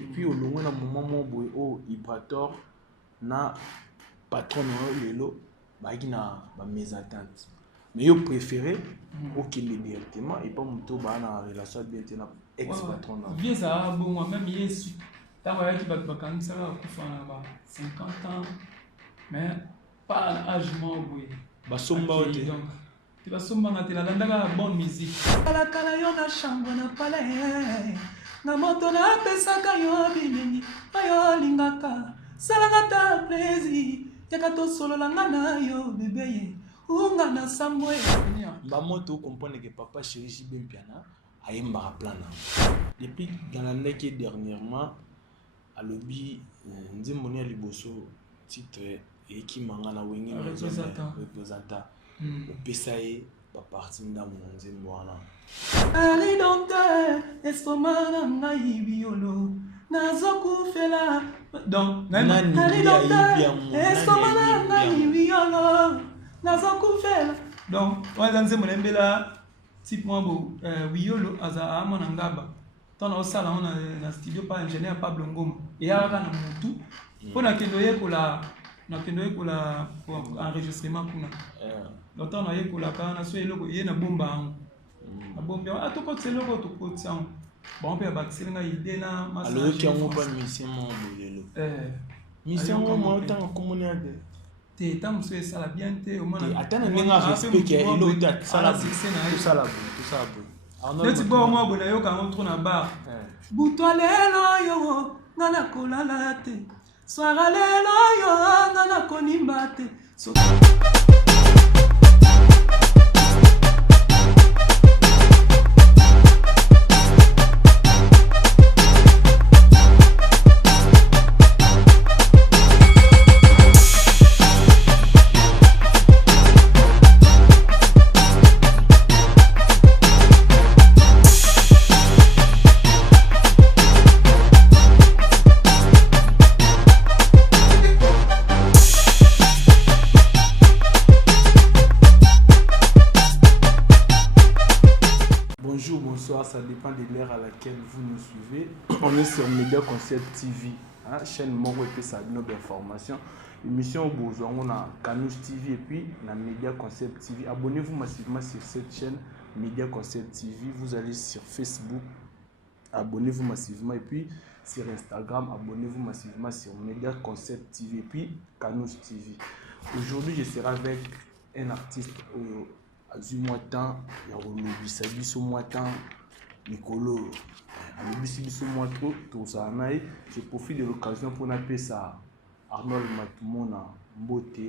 Et puis au long na moment où Ibrator na patron lelo baki na ba mésentente. Mais yo préféré aucun directement et pas muto ba na relation bien tena ex patron na. Bien ça bon même Yesu. Tant que tu vas quand ça va kufa na 50 ans mais pas l'âge mort boy. Ba somba ote. Donc tu vas somba ngati la landaka bonne musique. Kala kala yo na chambre na palais. Na moto na pesaka yo bilingi. Ayo lingaka. Salangata plaisir. Yakato solo langana yo bébé. Unga na samwe. Ba moto comprendre que papa chéri Jibem Piana a yemba plan. Depuis dans l'année qui dernièrement à lobby nzimoni liboso titre et qui mangana wengi représentant au PSAE ba parti ndamu nzimbo wana ali docteur estomana ngai biolo nazokufela donc ali docteur estomana ngai biolo nazokufela donc waza nzembo lembela type moi bo biolo aza amona ngaba tona osala na studio pa ingénieur Pablo Ngoma et aka na mutu pona kendo yekola na kendo yekola enregistrement kuna longtemps na yekola kana so eloko ye na bomba ango na bomba atoko tseloko to kotsang bon pe bakiselinga idée na massage alors ki ango pa mission mo bolelo mission mo otanga komonia de te tam so esala bien te au moins atana ninga respect ke elo ta sala tout ça bon neti bo mo bona yo ka on na bar butwa lelo yo ngana kolala te swara lelo yo ngana konimba te so Bonsoir, ça dépend de l'heure à laquelle vous nous suivez. On est sur Media Concept TV, hein, chaîne Moro et puis ça donne d'informations. Émission au besoin, on a Canouche TV et puis la Media Concept TV. Abonnez-vous massivement sur cette chaîne Media Concept TV. Vous allez sur Facebook, abonnez-vous massivement et puis sur Instagram, abonnez-vous massivement sur Media Concept TV et puis Canouche TV. Aujourd'hui, je serai avec un artiste du mois de temps, il y a le bisabiso mois de temps, Nicolo, le bisabiso mois de temps, tout ça. Je profite de l'occasion pour appeler ça Arnold Matumona Mbote.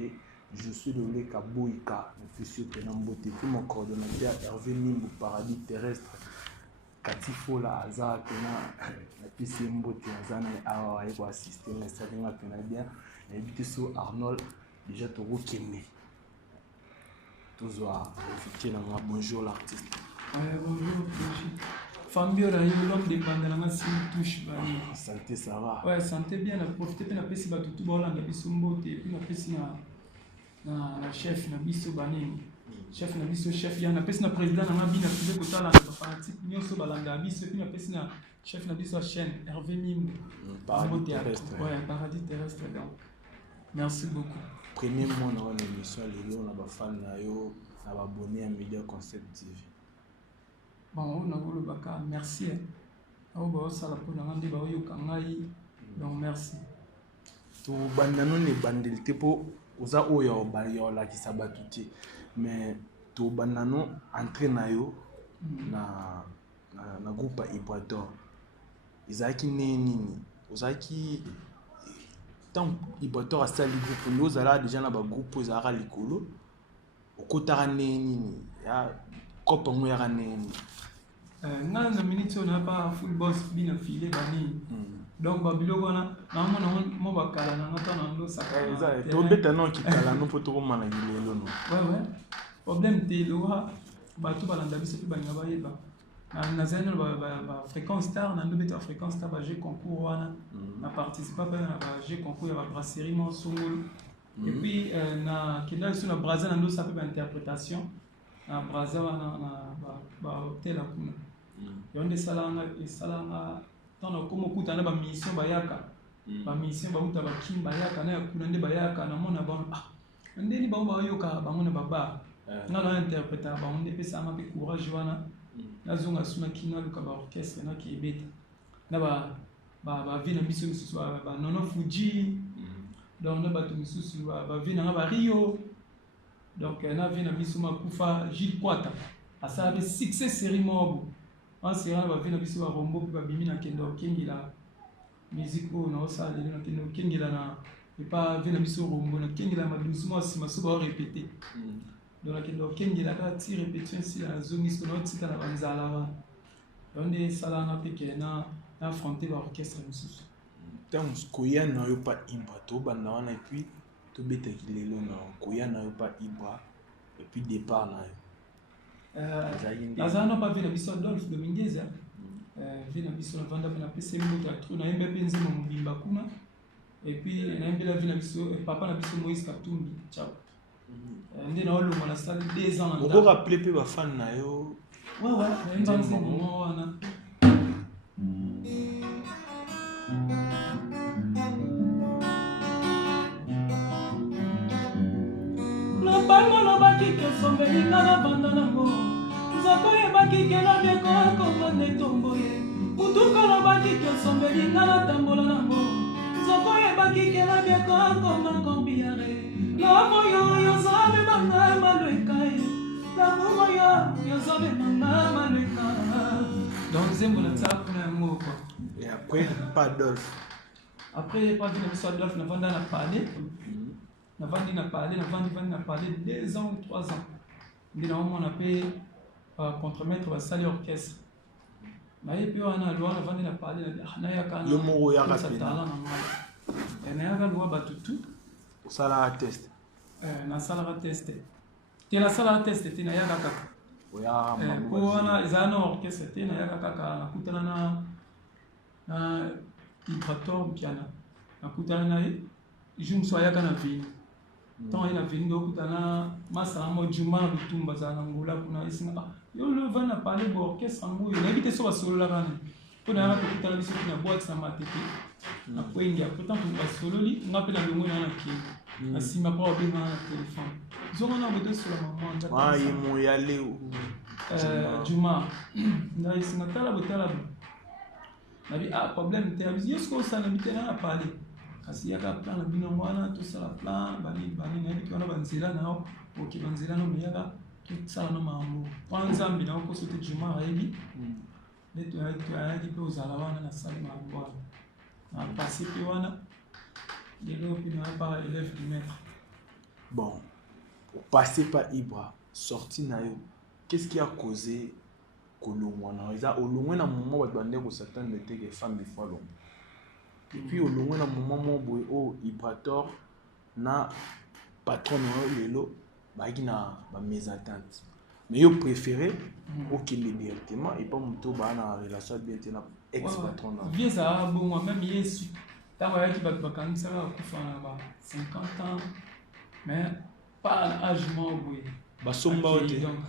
Je suis de l'Eka Boïka, je suis Pénan Mbote. Puis mon coordonnateur Hervé Nimbo, Paradis Terrestre, Katifola, Azar, Pénan, la PC Mbote, Azana, Awa, Ego Assisté, mais ça vient à Pénadien. Et puis sur Arnold, déjà Togo Kémé. Bonjour l'artiste. Bonjour. Fambio là, l'homme dépend de la si touche. Santé, ça va. Ouais, santé bien. La profiter de la pesi ba tout bon là, na biso mbote et puis la pesi na chef na biso banini. Chef na biso chef ya na pesi na président na bina tuze kotala na fanatique nyonso balanga biso puis na pesi na chef na biso chaîne Hervé Nimbo. Paradis terrestre. Ouais, paradis terrestre donc. Merci beaucoup. Premier mois dans l'émission, les gens ont fan nayo, na abonné à Media Concept TV. Bon, on a voulu baka merci. On va ça la pour demander ba yo kangai. Donc merci. To bandano ne bandel tepo oza oyo ba yo la ki sabatuti. Mais to bandano entré nayo na groupe Ibrator. Izaki nini? Ozaki tant Ibrator a sali groupe nous ala déjà na ba groupe ozara likolo okotara nini ya kopa ngo ya nini nga na minute on a pas full boss bina filé bani donc ba biloko na mo ba kala na ngata na ndo saka to beta non ki kala no poto ko mana gilelo no ouais problème te lo ba to balanda biso pe banga ba yeba na zeno ba fréquence star na ndo beta fréquence star ba j'ai concours wana na participer ba j'ai concours ya ba brasserie mon songolo et puis na kila sur la braza na ndo ça peut interprétation na braza wana na ba hotel akuna yonde salanga tant comme okuta na ba mission bayaka ba mission bauta ba kim bayaka na kuna nde bayaka na mona ba ndeni ba yoka bango na baba nga na interpréter ba onde pesa ma pe courage wana na zonga suna kina luka ba orchestre na ki ebeta na ba vina biso misusu ba nono Fuji donc na ba to misusu ba vina nga ba Rio donc na vina biso makufa Gilles Kwata asa be succès série mobo en série ba vina biso ba rombo pe ba bimi na kendo kingila musique o na osa le na kendo kingila na et pas vina biso rombo na kingila ma doucement si ma so ba répéter donc la kendo kingila ka ti répétition si la zone isko na tika na banzala ba donc des sala na pe ke na affronter l'orchestre misusu tant koya na yo pa ibra to banda wana et puis to beta kilelo na koya na yo pa ibra et puis départ na yo azana pa vina biso Adolphe Dominguez vina biso na vanda na PC moto atru na yembe penzi mo mbimba kuna et puis na yembe la vina biso papa na biso Moïse Katumbi ciao ndé na olo mona salle 2 ans on peut rappeler pe ba fan na yo ouais na yemba nzi mo wana Bango no baki ke sombeli na banda nango Nzoko ye baki ke na bieko komande tomboye Mutuko no baki ke sombeli na tambola nango Nzoko ye baki ke na bieko komande kombiare Lavo yo zabe manga malweka Lavo yo zabe manga malweka Donc zembo na tsaku na yango quoi. Et après pas Adolphe. Après pas vina biso Adolphe na vanda na parler na vandi na parler 2 ans ou 3 ans ndina on appelle contre-maître va salir orchestre na yepi wana lwa na vandi na parler na yaka yo mo ya rapide na yaka lwa batutu sala test na sala test te la sala test te na yaka kaka oya ko wana izana orchestre te na yaka kaka na kutana na vibrator piano na kutana na jum so yaka na vini tant il a venu donc dans massa mo juma bitumba za ngula kuna isinga yo le va na parler bo orchestre ngo yo na bité so ba solo la kana ko na ko kitala biso na boîte sa matete na kwengi pourtant ko ba solo li ngape na longo na ki asima pa obi na téléphone zongo na bote sur la maman ndaka ah yimo yale juma na isinga tala botala na bi problème te abisi yesko sa na bité na parler kasi yaka plan na bino wana to sala plan bali na biki wana banzela na oki banzela no miyaka to sala no mambo kwanza mbina ko sote juma rayibi leto ya di pe uzala wana na sala mambo na passer pe wana lelo pina pa élève du maître bon pour passer par Ibra sorti na yo qu'est-ce qui a causé kolongwana eza olongwe na moment wa bande ko Satan mettait les femmes des fois long. Et puis au long na moment boy o Ibrator na patron lelo ba gina ba mésentente mais yo préféré aucune directement et pas muto ba na relation bien na ex patron na vieux ça bon moi même yesu ta wa ki ba kanisa ku fa na ba 50 ans mais pas à l'âge mo boy ba somba ote donc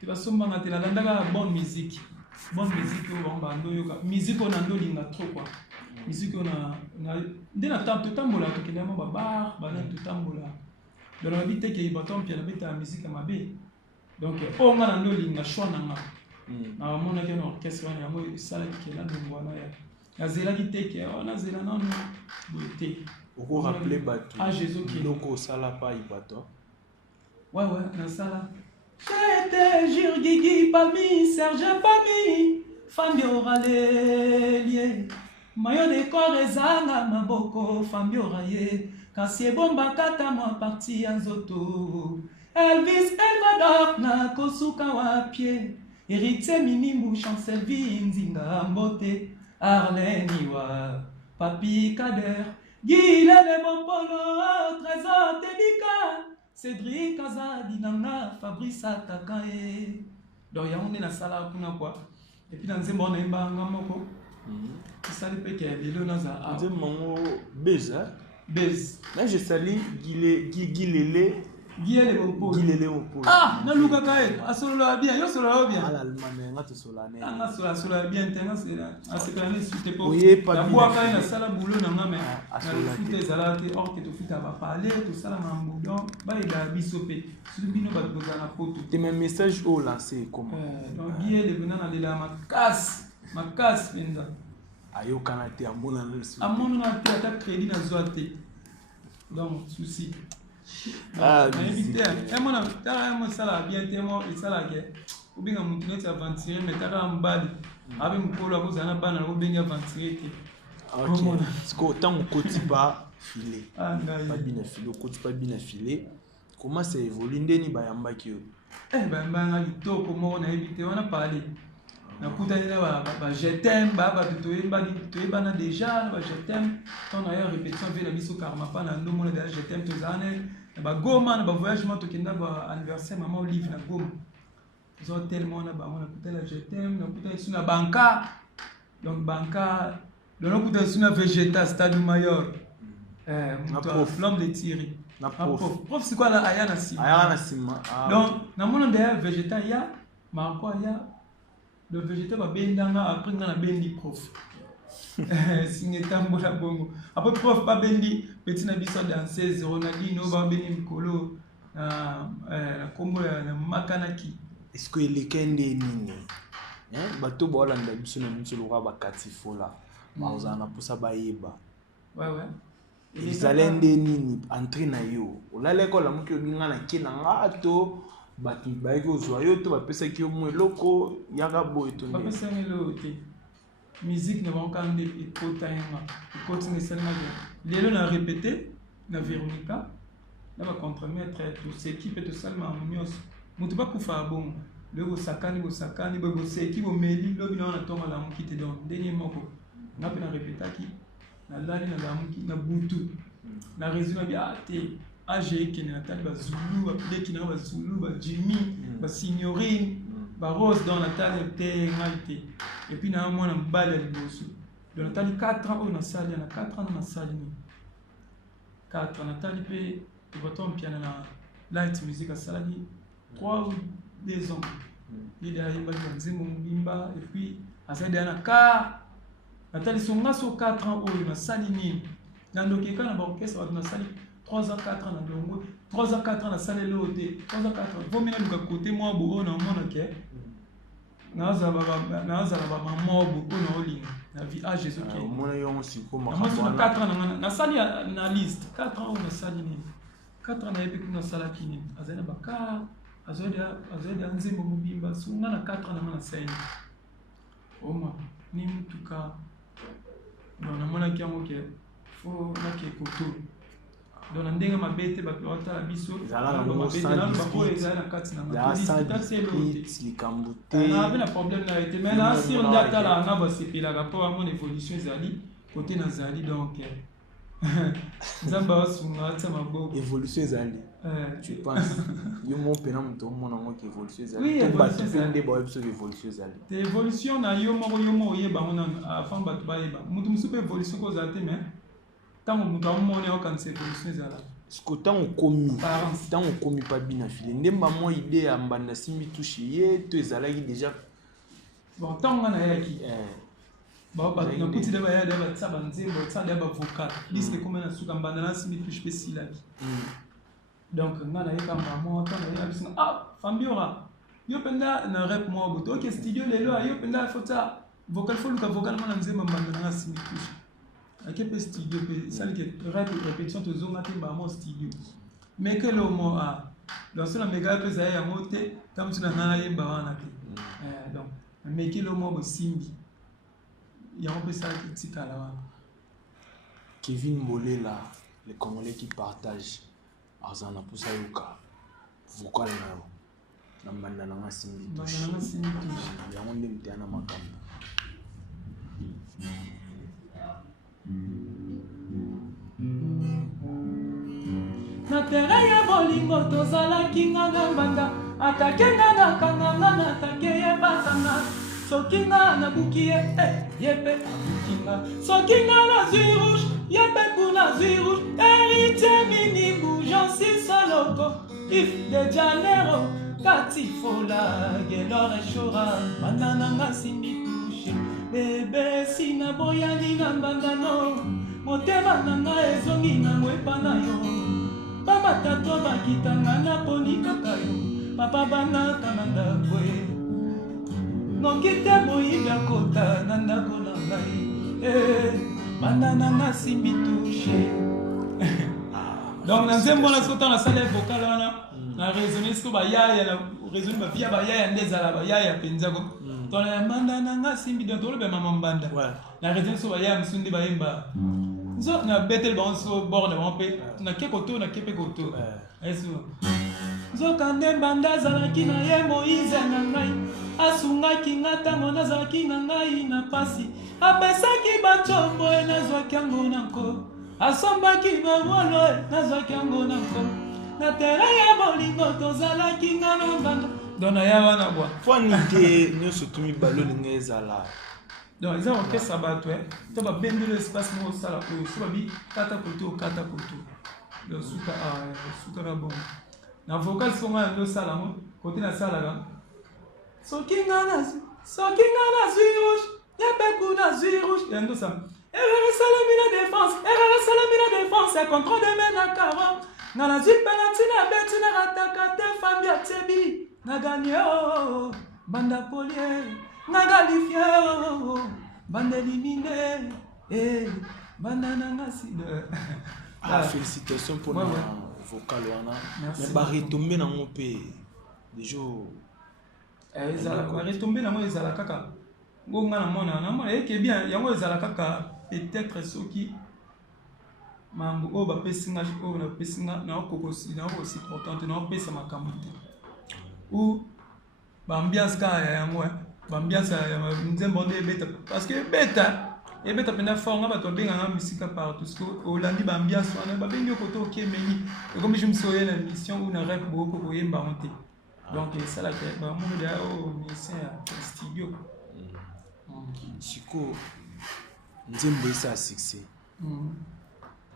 tu vas somba na tela landaka bonne musique o ba ndo yoka musique on ando linga trop quoi musique on a ndena tambola to kende mo ba na tambola dans la vie te ke baton pia na beta musique mabe donc on nga ndo linga choix na nga na mona ke no orchestre na mo sala ke la ndongwana ya zela ki te ke on a zela non boité oko rappeler batu ah Jésus qui loko sala pa Ibrator ouais na sala j'étais Jirgigi Palmi Serge Palmi Fambio Ralelie Mayo de Korezanga Maboko Fambio Raye kasi ebomba kata mwa parti ya nzoto Elvis Elvador na kosuka wa pied Héritier Minimbu Chancel Nzinga Mbote Arleniwa Papi Kader Guilele Bompolo Trésor Tedika Cédric Azadi Nanga Fabrice Atakae donc ya on est na sala kuna quoi et puis dans nzembo na imba ngamoko sali pe ke lelo na za nzembo ngo beza bez là je sali Guilele Guilele Mopolo. Guilele Mopolo. Ah, na luka kae. Asolo bien, yo solo bien. Ah l'Allemagne, nga te solane. Ah, solo bien, tenga c'est là. Ah, c'est quand même suite pas. Oui, pas bien. La bois kae na sala boulot na nga mais. Asolo na fute zalate or que to fute va parler to sala mambo. Donc, ba ida bisope. Sur bino ba boza na poto. Tes mes messages au lancé comment? Donc Guilele bena na la makas penza. Ayo kanate amona le sou. Amona na te ata crédit na zoate. Donc souci. Ah, invité. Et moi na sala bien témo et sala ke. Ubinga mutu neti aventurer mais taka mbali. Abe mukolo akozana bana ko benga aventurer ke. OK. Parce que autant on côté pas filé. Ah ngai. Pas bien filé, au côté pas bien filé. Comment ça évolue ndeni bayamba ki yo? Bayamba nga kitoko mo na évité on a parlé. Na kutani na ba je t'aime ba toyeba na déjà ba je t'aime ton ailleurs répétition vient la biso karma pa na ndomo na déjà je t'aime tozane ba goma na ba voyagement tokenda ba anniversaire maman Olive na goma zo tellement na ba mona kutala je t'aime na kutala suna banca donc banca le kutala suna Vegeta stade mayor l'homme de Thierry na prof c'est quoi là ayana sima donc na mona derrière Vegeta ya Marco ya le végétal va bendanga après na bendi prof singetambola bongo après prof pas bendi petit na biso danseuse Ronaldinho ba bendi mikolo na kombo na makanaki est-ce que les kende nini bato bolanda biso na biso lo ba katifola bazana posa bayeba ouais izalende nini entrer na yo olale ko la muki obinga na kina ngato bati baiki ozwa yo to bapesaki yo mwa eloko yaka boye to bapesaki eloko te musique na bankande ekota yanga ekoti ngesalingaki lelo na répété na Véronica na bacontremaître tosekipe tosalima yango nyonso moto bakufa bongo lelo bosakani boseki bomeli lobi na wana ntongo alamuki te donc ndenge moko nga mpe na répétaki nalali na lamuki na butu na résumé bi te AG qui n'a pas de Zulu, appelé qui n'a pas de Zulu, Jimmy, Signorine, Rose dans la taille de et puis na moi na balle de bosso. Dans la taille 4 ans on a salé na 4 ans on a salé. 4 ans na taille pe bottom piano na light music a salé 3 ou 2 ans. Il y a eu un zimbo mbimba et puis à ça derrière na car na taille songa so 4 ans on a salé ni. Dans le cas na orchestre on a salé 3 ans 4 ans na dongo 3 ans 4 ans na salé loté 3 ans 4 ans faut mina luka côté moi bo na mona ke na za ba maman bo na olinga na vie à Jésus qui mona yo siko ma 4 ans na sali na liste 4 ans na sali ni 4 ans na epi kuna sala kini azana baka azoda nzembo mubimba sunga na 4 ans na sali oma ni mtuka na mona kiango ke fo na ke koto donc ndenge mabete bakota biso zala na mabete na bako ezala na kati na likambuté na avena problème na été mais na si on data la nga basepela ka po amon évolution ezali côté na zali donc zamba sunga tsa maboko évolution ezali tu penses yo mon pena mto mona mo ki évolution ezali oui évolution ezali ba episode évolution ezali te évolution na yo mo yeba mona afan batu ba yeba mutu musupe évolution ko zate mais tango mutu amone okanisa évolution ezala siko tango komi pa bina file ndemba mo idée ya mbanda simbi touche ye to ezalaki déjà bon tango na yaki ba na kuti de ba ya de ba tsaba nzimbo tsada ba vocal liste comme na suka mbanda na simbi touche pesilaki donc nga na yeka mamo tango ya bisinga fambiora yo penda na rap mo boto ke studio lelo yo penda fota vocal foluka vocal mo na nzimbo mbanda na simbi touche akepe studio pe sali ke répétition to zonga te ba mo studio mais que le mot dans cela méga pe za ya mote comme tu na yemba wana te donc mais que le mot bo simbi ya on peut ça qui tikala wana Kevin Molela les Congolais qui partagent azana pour ça yuka vocal na mbanda na simbi touche ya monde mtana makambo na terrain ya bolingo tozalaki nga na mbanda atake nga na kanganga na take ye basanga soki nga nabuki ye ye mpe abuki nga soki nga na zui rouge ye mpe kuna zui rouge héritier minimbu jansi soloko If de Janeiro, Katifola, Gelore Shora, Manananga Simbi Touche, Bebe Sina Boyani Nambandano, Motema Nanga Ezongi Namwepana yo, Papa Tato Bakitanga Naponi Kakayo, Papa Bana Kananda Kwe, Nokite Boyinga Kota Nanda Konangai, Manananga Simbi Touche. Donc, dans un bon instant, la salle vocale, on a raisonné sur la yaya, on a raisonné sur la yaya, on a yaya, penzago. Dans la mandana, simbi de tolo, maman banda. On a raisonné sur la yaya, on a baimba. Nous avons bêté le bon sur bord de mon pays. On a kekoto, on a kepekoto. Nous avons banda zalaki na ye Moïse na ngai. Asungaki ngata mona zalaki na ngai na pasi. Apesaki bachombo na zwaki yango nako. Asambaki bamolo nazwaki yango nako na tere ya bolingo tozalaki nga na mbanda dona ya wana bwa fwani te nyonso tumi balo linga ezala donc eza orchestre bato to babendelo espace moko osala oyo so babi kata koto okata koto donc suka na bongo na vocal songa yango osala mo kote nasalaka soki nga nazwi rouge yepe kuna zwi rouge yango sama Salamina défense, c'est contre de mena caro. Nana zip penalty na beti na rataka te Fabia Tsebi. Na gagné banda polier, na qualifié banda éliminé banda nanga side. Félicitations pour le vocal wana. Mais ba retomber na mon pays. Des jours ezala ba retomber na mo ezala kaka. Ngonga na mona na mo eke bien yango ezala kaka. Peut-être ceux qui mambo o ba pesinga o na pesinga na okokosi na aussi importante na pesa makamute ou ba ambiance ka ya moi ba ambiance ya nzembo de beta parce que beta et beta pena forma ba to benga na musique partout parce que Hollande ba ambiance wana ba bengi koto kemeni et comme je me souviens la mission où na rep beaucoup ko yemba monter donc ça la que ba mo de au musicien studio siko nzembo esa succès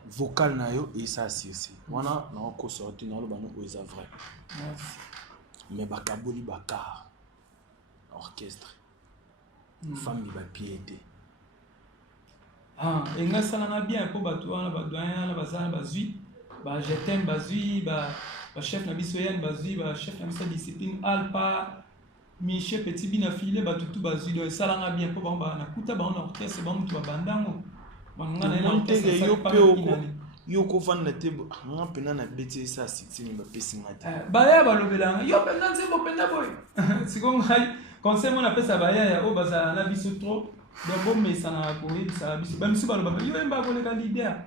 vocal na yo esa succès wana na ko sorti na lo bano ko eza vrai mais bakaboli baka orchestre famille ba piété enga sala na bien po batu wana ba doyen na bazana bazui ba jetem bazui ba chef na biso yan bazui ba chef na biso discipline alpa Michel Petit Bina filé batutu bazui do sala na bien po ba na kuta ba na orchestre ba mutu ba bandango manga na orchestre yo pe yo ko vanda te nga pena na beti esa sitini ba pesinga te ba ya ba lobelanga yo pena nzembo pena boy siko ngai conseil mon apesa ba ya o baza na biso trop donc bon mais ça na ko ça biso ba misu ba loba yo emba ko le candidat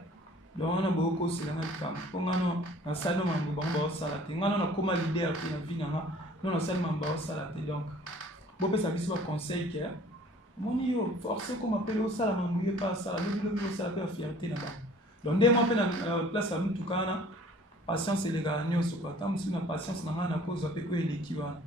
donc na boko sila na kam po ngano na salo mambo ba sala te ngano na koma leader pe na vina nga non seulement ba sala te donc bo pesa biso ba conseil que moni yo force comme appelle au sala mambo yo pas sala le sala pe fierté na ba donc dès moi pe na place à mutu kana patience les gars nyonso kwa tamu sina patience na ngana cause pe ko elekiwa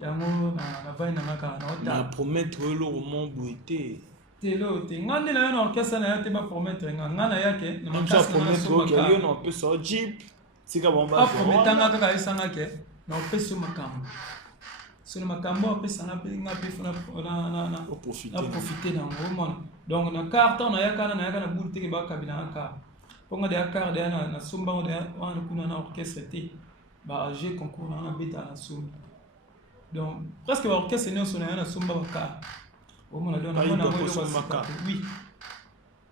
yango na vai na ngaka na ota na promettre le roman boité telo te ngande na yo orchestre na yo te ba promettre ngana yake na makasi na so ke yo no pe so jeep sika bomba prometanga kaka isanga ke na opeso makambo sona makambo opesa na pe nga pe na profiter na ngomona donc na carton na yaka na boule te ba kabina ka ponga de akar de na sumba de wana kuna na orchestre te ba j'ai concours na beta na sumba donc presque l'orchestre n'est sonné na sumba ka au moins on a oui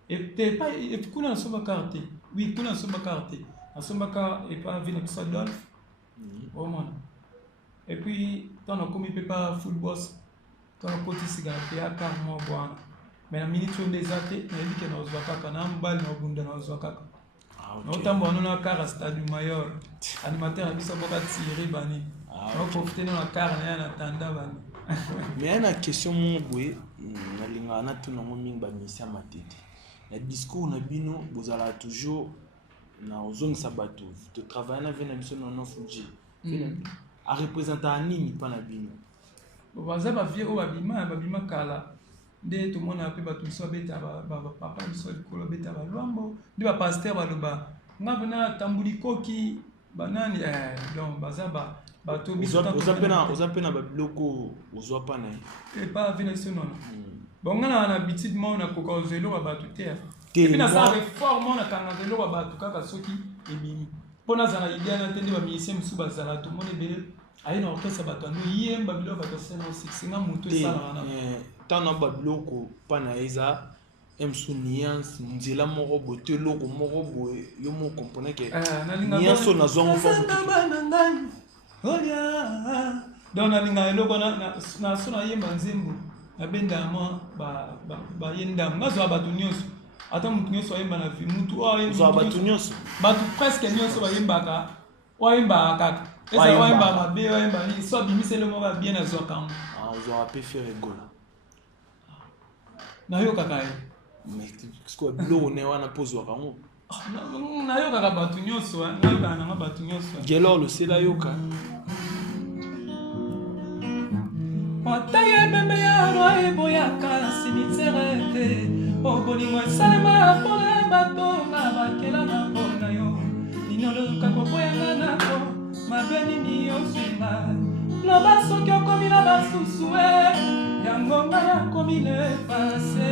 et pas et kuna sumba carte oui kuna sumba carte na sumba ka et pas vina Adolphe au moins et puis tant on comme pas football tant on côté siga pe aka mo bwana mais na minute des athées na dit que na ozwaka kana mbal na bunda na ozwaka na utambo na kara stade mayor animateur biso boka tirer bani on profiter dans la carne na tanda bani mais une question mon boy na linga na tuna mo minga misia matete na discours na bino bozala toujours na ozong sabato de travailler na vena biso na Fuji a représenter nini pa na bino baza ba vie o babima kala nde to mona pe batu so beta ba papa so ko beta ba lwambo ndi ba pasteur ba loba nga bana tambuli koki banani donc bazaba bato oza pena babiloko ozwa pana pas vina ici non bon ngana na habitude mo na koka zelo ba bato te et puis na sa réforme na kanga zelo ba bato kaka soki ebimi pona zana idée na tende ba musicien musu bazala to mone bele ayi na orchestre bato ando yemba biloko bato sena aussi singa moto esala na tana babiloko pana eza emsu nuance nzela moko bote loko moko boye yo mo comprendre que nuance na zongo fa olia donc nalinga eloko na sona yemba nzembo nabenda mo ba yenda ngazo bato nyonso ata mutu nyonso ayemba na vie mutu oyo bato nyonso bato presque nyonso bayembaka oyemba kaka eza oyemba mabe oyemba ni so bimisele moko bien azwa kango ozwa pe faire rigola nayokaka ye mais siko biloko ne wana pozwa kango nayokaka bato nyonso nayokaka nanga bato nyonso gelo losela yoka otaye bembe ya roi eboyaka cimetière te okolingo esalema mpona bato na bakela na mpona yo ninoloka kokoyanga nako mabe nini osenga loba soki okomi na basusu yango nga yakomi le pase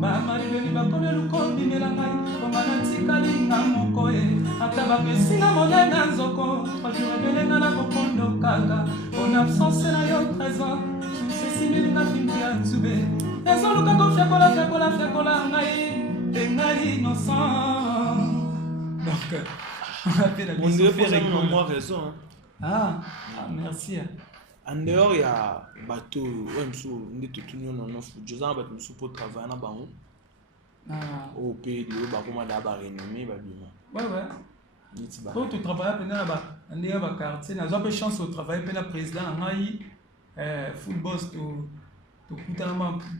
bamalibeli bakomi elukondimela ngai konga natikalinga moko ata bapesinga monena nzoko bajur ebelenga na kokondo kaka on absence na yo présent susesimilinga fimbi ya nzube ezoluka kofiakola ngai te ngai innocent donc on dirait bien avec moi raison merci en dehors ya bateau emsu ndito tunyo no joza bateau musu pour travailler na bango au pays de bakoma da ba renommé ba bima ouais pour tu travailler pendant ba ndé ba quartier na zope chance au travail pendant président ngai full boss to kutana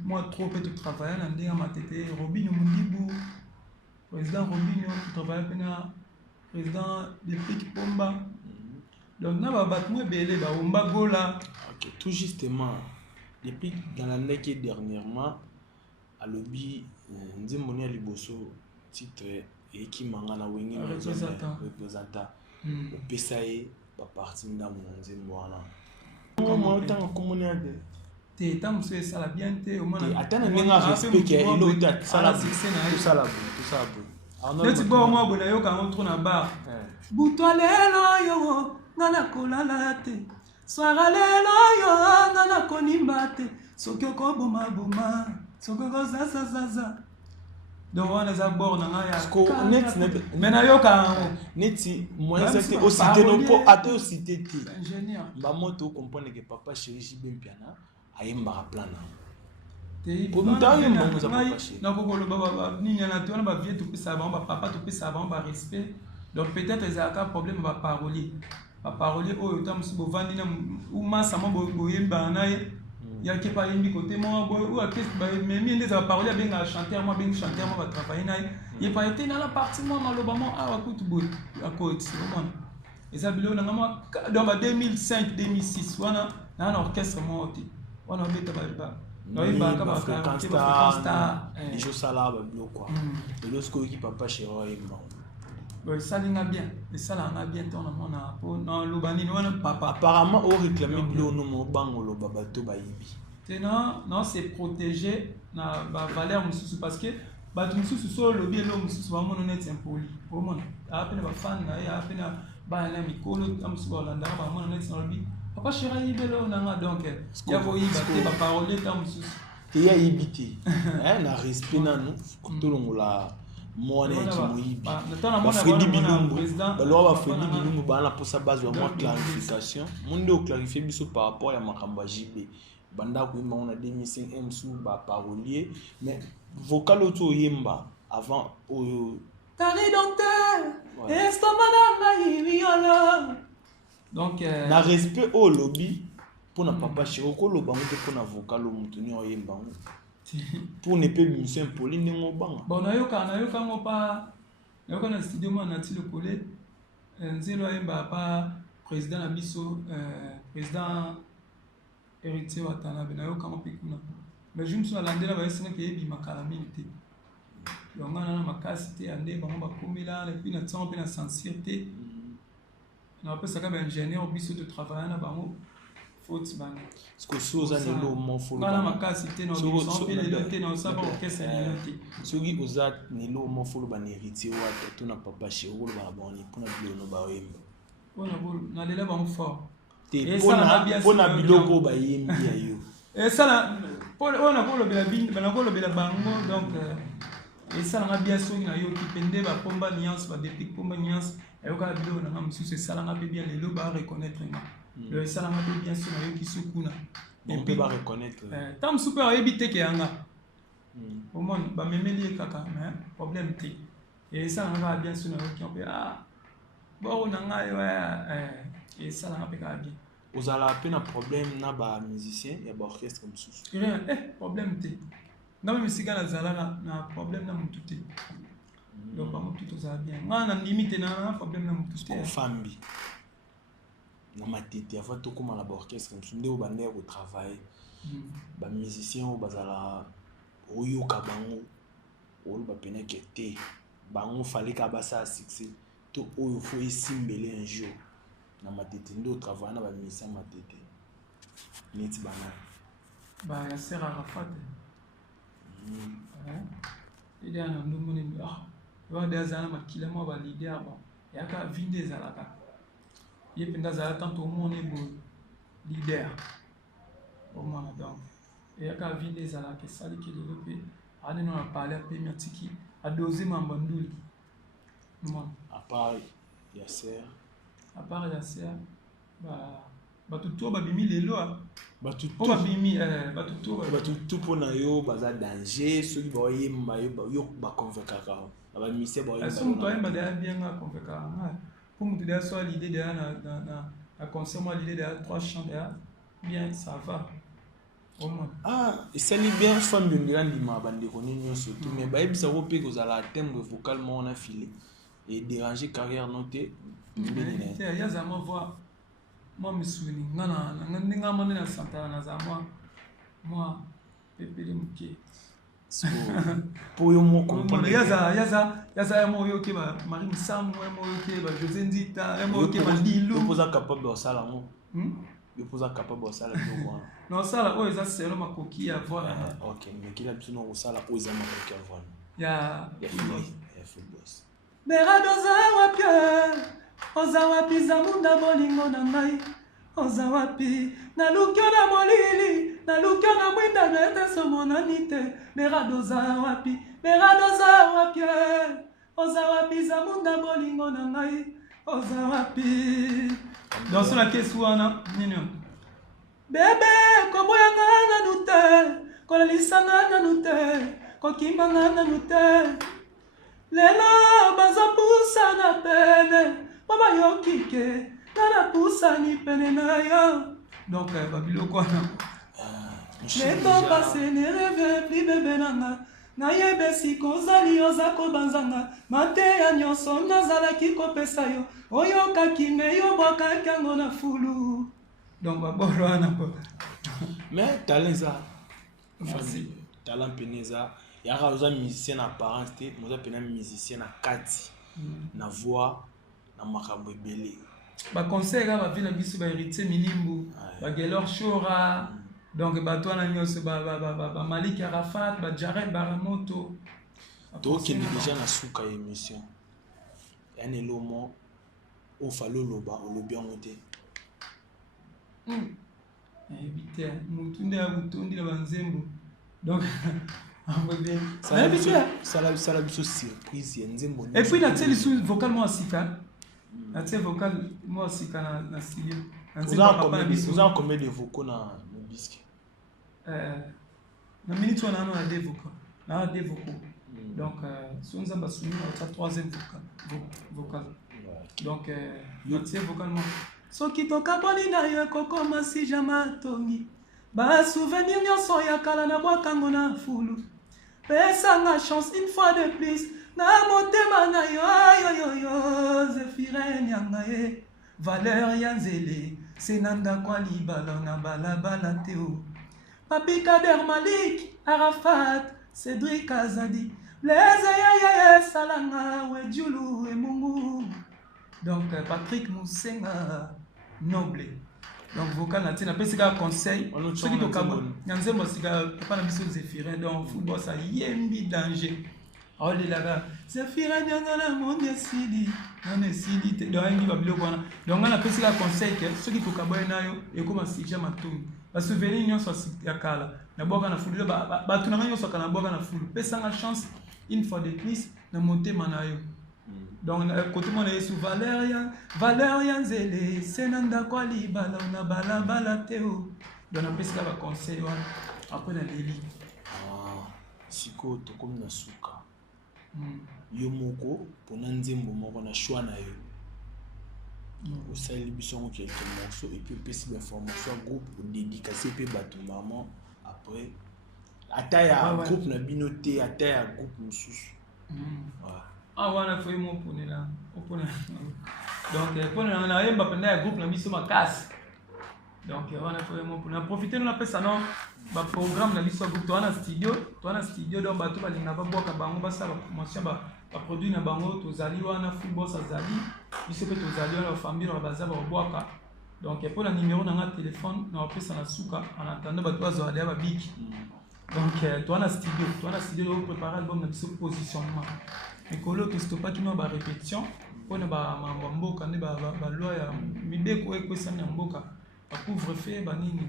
moi trop peut travailler na ndé ma tete Robinho Mundibu président Robinho tu travailler pendant président de Pic Pomba. Donc, nous avons belé ba gola. Ok, tout justement, depuis dans l'année qui est dernièrement, à l'objet, nous avons mis à Liboso titre et qui m'a wengi représentant. Au PSAE, par partie de mon zémoana. Comment autant communiquer? T'es tant que ça la bien t'es au moins. Attends, on a respect que l'autre ça la tout ça la bon. Neti bo mo bona yo ka on na bar. Butwa lelo yo ngana kolala te. Swara lelo yo ngana konimba te. Soki okoboma boma, soki okozazazaza. Donc on les a bord na ngaya. Sko net mena yo ka neti moi c'était aussi de non pas até aussi tété. Ingénieur. Ba moto comprendre que papa chéri Jibempiana ayemba plana. Pour nous tailler mon ça pas passer. Non pour le baba ni na to na ba vie to pisa ba papa to pisa ba respect. Donc peut-être ils a un problème ba parolier. Ba parolier o yo tam so vandi na ou masa mo boyemba na ya ke pa yimbi côté mo ou a qu'est ba même les ba parolier bien chanter moi bien chanter moi va travailler na il pas été dans la partie moi maloba mo a kutu boy à côté c'est bon. Et bilo na moi dans 2005 2006 wana na orchestre mo oti. Wana beta ba non il va comme Star les jeux salab bleu quoi et lorsque qui papa chez Royma ça linga bien et ça là on a bien ton on a pour non lobani non papa apparemment au réclamer bleu no mo bangolo babato bayibi non c'est protéger na ba valeur mususu parce que ba mususu so lobi lo mususu ba mono net impoli au monde a peine ba fan na ya peine ba na mikolo amsu ba landa ba mono net lobi papa chéri ibelo nanga donc ya voyi ba parole tam sus te ya ibiti na respect na nous kutolongola mwana ki moyibi ba Freddy Bilumbu ba lo ba Freddy Bilumbu ba na posa base wa moi clarification mundo clarifier biso par rapport ya makamba JB banda ko imba on a 2005 MSU ba parolier mais vocal auto yemba avant o tari docteur estomana violo. Donc na respect au lobby pour na papa chéri ko lo bango te pour na vocal o mutuni o yemba pour ne pas mission poli ngo banga bon na yo mo pa na yo na studio mo na ti le collé nzelo yemba pa président na biso président héritier Watanabe na yo kama pikuna mais je me suis landé là ba yesinga ke yebi makala minute donc on a ma capacité à aller on va commer là et puis notre temps la sensibilité on appelle ça comme ingénieur obligé de travailler là bas faute ban parce que chose à l'élo mon faut on a ma capacité non on peut les noter dans ça pour que ça noter soki oza l'élo mon faut ban héritier wa to na papa chez ou ba bon ni pour na bilo no ba yemba bona bol na lela ba fort te pona biloko ba yembi ya yo et ça là on a pour le bango donc et ça là bien sûr na yo qui pende ba pomba nuance ba depuis pomba nuance et au cas vidéo na monsieur c'est ça là bien les lo ba reconnaître le ça là bien sûr na yo qui sukuna on peut pas reconnaître tam super éviter que anga au moins ba memeli kaka mais problème té et ça là bien sûr na yo qui on peut bon on a et ça là bien vous allez à peine un problème na ba musicien et ba orchestre comme ça problème té na musique na zala na problème na mutu té donc ba mutu to za bien na limite na problème na mutu té famille na matete avant to comme la orchestre comme ça ndé ba nder au travail ba musicien au bazala oyo ka bango o ba pena que té bango fallait ka ba ça succès to oyo faut esimbele un jour na matete ndo travail na ba musicien matete neti bana ba ya sera rafat il y a un nombre de il va des années makila mo ba leader ba ya ka vinde zalaka ye penda zala tanto monde bon leader au moins donc et ya ka vinde zalaka sali ki développer ani no parler premier tiki a doser mambanduli non à part Yasser ba tuto ba bimi lelo ba tuto pona yo baza danger ceux qui ba yemba yo ba convaincre ba mise ba yemba so mto yemba de bien nga convaincre pour me dire soit l'idée de na concert moi l'idée de 3 chants bien ça va au moins et ça li bien femme de grande ma bande konini surtout mais ba yebisa ko pe ko zala thème vocalement on a filé et déranger carrière notée il y a ça moi moi me souvenir nga mane na santa na za moi pepele muke pour yo mo comprendre ya za mo yo ke ba Marie Sam mo yo ke ba José Ndita mo yo ke ba Lilo yo posa capable de ça là mo yo posa capable de ça là yo non ça là ça c'est le makoki à voir OK mais qu'il a besoin de ça là za makoki à voir ya football Bera doza wapie oza wapi zamunda bolingo na ngai oza wapi nalukio na molili nalukio na mwinda nete somonani te bera doza wapi oza wapi zamunda bolingo na ngai oza wapi dans cela kesu wana nini bebe koboyanga nanu te kolalisanga nanu te kokimbanga nanu te lelo bazopusa na pene Papa yo kike, nana poussa ni pene na yo. Donc, babiloko wana. Le temps passé ne rêve plus bébé nanga. Na yebe si kozali ozako banzanga. Mate ya nyonso nazalaki kopesa yo. Oyo kakime yo boka kango na fulu. Donc, babolo wana po. Mais talent ça. Talent peneza. Yaka oza musicien na apparence te, moza pena musicien na kati. Na voix. makambo ebele ba concert ba vina biso ba héritier milimbu ba Gelor Shora donc ba toi na nyonso ba Malik Arafat ba Jared Baramoto donc il est déjà na suka émission un elomo o falo loba o lobi ngote éviter mutunde ya butundi la banzembo donc ça la biso surprise ya nzembo et puis la télé sous vocalement asika la télé vocal moi asika na studio vous en combien de vocaux na disque na minute on a des vocaux na des vocaux donc si on a soumis au troisième vocal donc la télé vocalement soki tokaboli na yo kokoma si jama tongi ba souvenir nyonso ya kala na bwakango na fulu pesanga chance une fois de plus na motema na yo Zéphirine yanga ye valeur ya nzele senanda kwa libala na balabala teo Papi Kader Malik Arafat Cédric Azadi Blaise Yaya Salanga Wedjulu et Mungu. Donc Patrick Moussenga Noble. Donc vocal na tina pesi ka conseil ceux qui to kabo nyanzembo sika papa na biso Zéphirin donc football ça yembi danger. Oh les là Zéphirin nyanga na monde sidi na sidi te donc ngi ba biloko wana donc na pesi ka conseil que ceux qui to kabo nayo e comme si jamais tout ba souvenir nyonso ya kala na boka na football ba tunanga nyonso kana boka na football pesa nga chance une fois de plus na monter manayo. Donc côté mon est sous Valérian Zélé Senanda Kwali Bala na bala bala teo. Donc on peut se faire conseil après la délit. Ah, siko to comme na suka. Yo moko pona nzembo moko na choix na yo. Au sali bisongo quelques morceaux et puis pesi d'information groupe dédicacé pe bato maman après ataya groupe na binoté ataya groupe mususu. Ah wana foi mo ponela opona donc ponela na yemba penda groupe na biso makasi donc wana foi mo pona profiter na pesa non ba programme na biso groupe to na studio donc bato balinga ba boka bango basala promotion ba produit na bango tozali wana football ça zali biso pe tozali wana famille na baza ba boka donc pona numéro na téléphone na pesa na suka en attendant bato bazo aller ba big donc to na studio on prépare album na biso positionnement. Mais colo que c'est pas qui m'a répétition on a ba mboka ne ba loi ya mideko e kwesa na mboka ba couvre feu ba nini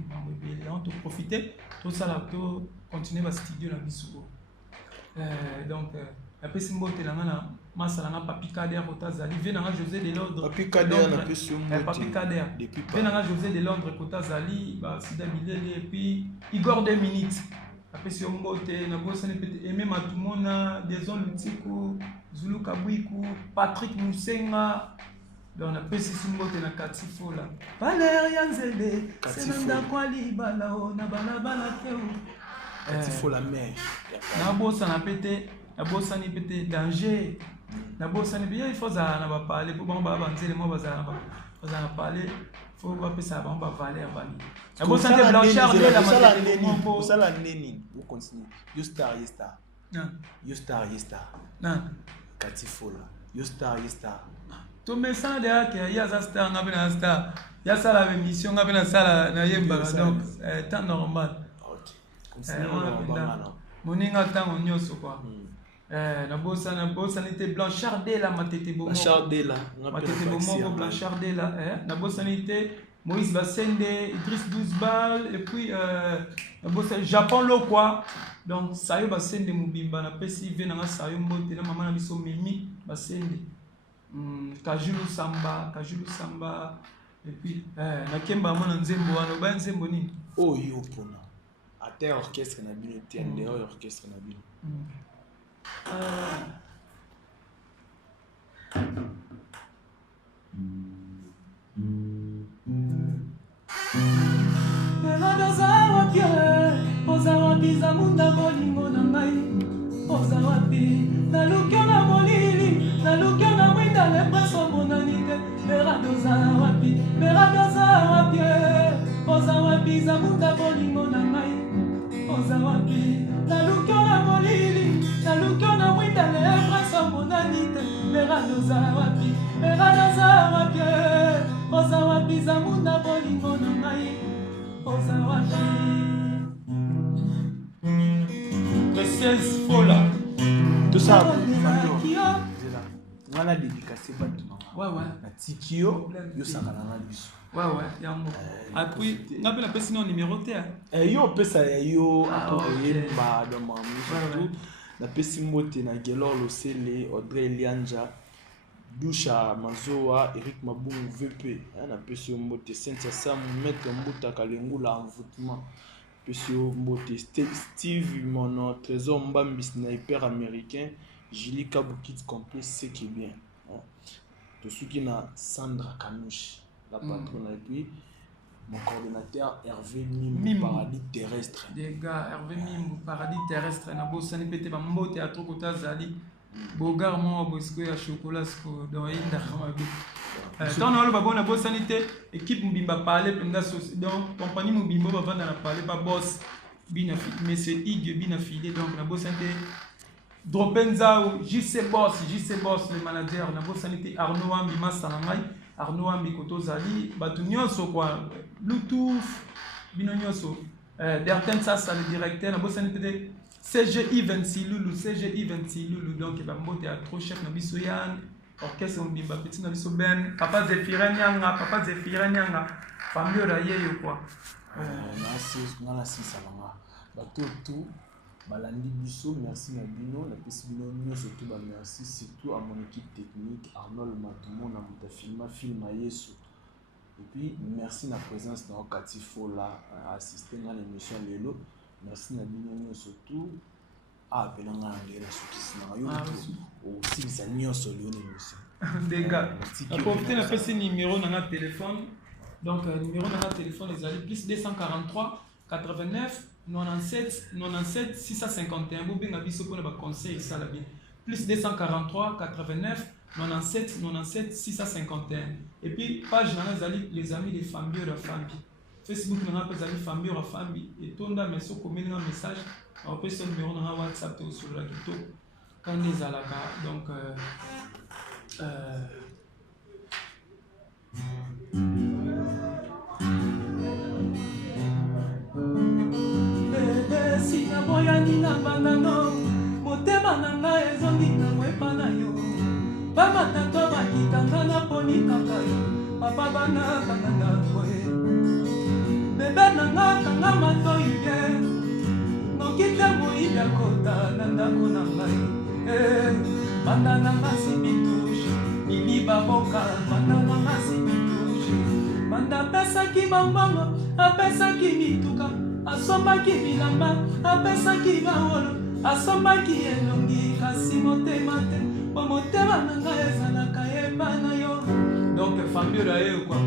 on te profiter tout ça là to continuer ba studio na biso donc après simbo te na na masala na papikader otazali ve na José de Londres papikader na peso papikader ve na José de Londres otazali ba sida bilele et puis Igor 2 minutes. Après si on bote na bossa ne peut aimer matumona Deson Lutiko Zulu Kabwiku Patrick Moussenga donc na pesi simbote na Katifo là Valérian Zélé Senanda Kwali Bala na bala bala teo Katifo la mer na bossa na pété na bossa ni pété danger na bossa ni bien il faut ça na ba parler pour ba banzele mo baza na parler faut pas ça ba Valère Vali na bossa de Blanchard de la ça la neni vous continuez you star non Katifo la you star to me ça de que ya za star ngabena star ya sala émission ngabena sala na yemba donc temps normal OK continuez moninga tango nyoso quoi na bossa n'était Blanchard de la matete bomo Blanchard de la na bossa n'était Moïse Bassende, Idriss Douzbal et puis na bossa Japon lo quoi donc sayo Bassende mubimba na pesi ve na sayo mbote na mama na biso Mimi Bassende Kajulu Samba et puis na kemba mona nzembo wana ba nzembo nini oh yo pona ate orchestre na bino tende orchestre na bino Ozawapi zamunda bolingo na ngai Ozawapi nalukio na molili nalukio na mwinda lepreso monanite Berado zawapi Ozawapi zamunda bolingo na ngai Ozawapi nalukio na molili nalukio na mwinda lepreso monanite Berado zawapi Ozawapi zamunda bolingo na ngai Ozawapi Précieuse Fola. Tout ça, on a dédicacé bâtiment. Ouais. Na tikio, yo sangana na biso. Ouais, yango. Après, on appelle la personne numéroté. Yo pesa yo apoye ba do mami surtout. Na pesi mote na Gelor Losele, Audrey Lianja, Dusha Mazoa, Eric Mabungu VP. Na pesi mote Cynthia Sam, Maître Mbuta Kalengula envoûtement. Monsieur Mbote, Steve Mono, Trésor Mbambi, sniper américain, Julie Kaboukit complet, c'est qui est bien. Tout ce qui n'a Sandra Kanouchi, la patronne, et puis mon coordonnateur Hervé Mim, paradis terrestre. Des gars, Hervé Mim, paradis terrestre, na bossa ni pété Mbote à trop kota zali. Bogar mo bosko ya chocolat sko dans inda khamabi. Tant na lo babona bossa ni te équipe mbimba parler penga donc compagnie mbimba ba vanda na parler pas boss Monsieur Ig Binafilé, donc la bosse était Dropenzao, JC Boss, le manager, la bosse était Arnaud Ambi Massanamai, Arnaud Ambi Kotozali, Batunyoso quoi, Bluetooth, Binonyoso, Derten Sassa, le directeur, la bosse était CGI 26 Loulou, donc il va monter à trop chef Nabisoyan, orchestre Mbimba Petit Nabiso Ben, Papa Zephiren Nyanga, famille Raye quoi. On a 6 salama. Tout, balandi biso, merci na bino, na pesi bino surtout merci surtout à mon équipe technique, Arnold Matumo na mutafilma film Yesu. Et puis merci na présence na Okatifo là assister à l'émission Lelo. Merci na bino surtout à pelanga ngela sukisi na yo aussi ça nyonso leo l'émission. Des gars, profitez na pesi numéro na téléphone. Donc, numéro de notre téléphone, les amis, plus 243 89 97 651. Vous avez un conseil, ça la bien. Plus 243 89 97 651. Et puis, page les amis des familles de famille. Facebook, nous avons les amis familles de famille. Et tout le monde a un message. On peut ce numéro dans WhatsApp sur la guito. Quand les alaka, donc. Moyani na banano, motema na ngai ezongi na mwepa na yo. Bamatato bakitanga na poni kaka yo, papa bana kanga na koe. Bebe na nga kanga matoi bien, nokite moibia kota na ndako na ngai. Banda na nga sibitushi, miliba boka, banda na nga sibitushi. Banda pesaki bambongo, apesaki mituka. Asomaki bilamba, apesaki baolo, asomaki elongi, kasi motema te, motema na ngai ezalaka yeba na yo. Donc, famille raye quoi.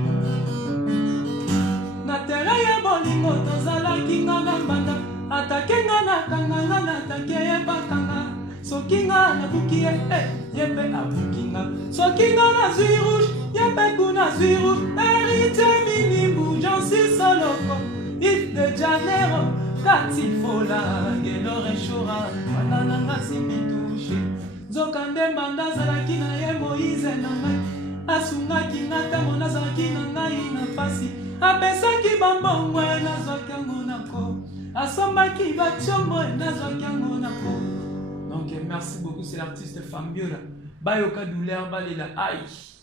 Na tere ya bolingo tozalaki nga na mbanda, atake nga na kanga nga na atake yebakanga. Soki nga nabuki ye mpe abuki nga. Soki nga nazwi rouge, ye mpe kuna zwi rouge. Héritier minimbu, j'en suis soloko. If de Janeiro, Katifola, Gelo Rechora, Banana Simitushi, Zokande Banda Zalaki na ye Moïse na ngai, Asungaki na Tamona Zalaki na ngai na pasi, Apesaki bambongo na Zwakango nako, Asomaki Bachombo na Zwakango nako. Donc merci beaucoup, c'est l'artiste Fambiola. Bayoka douleur, balela aïe.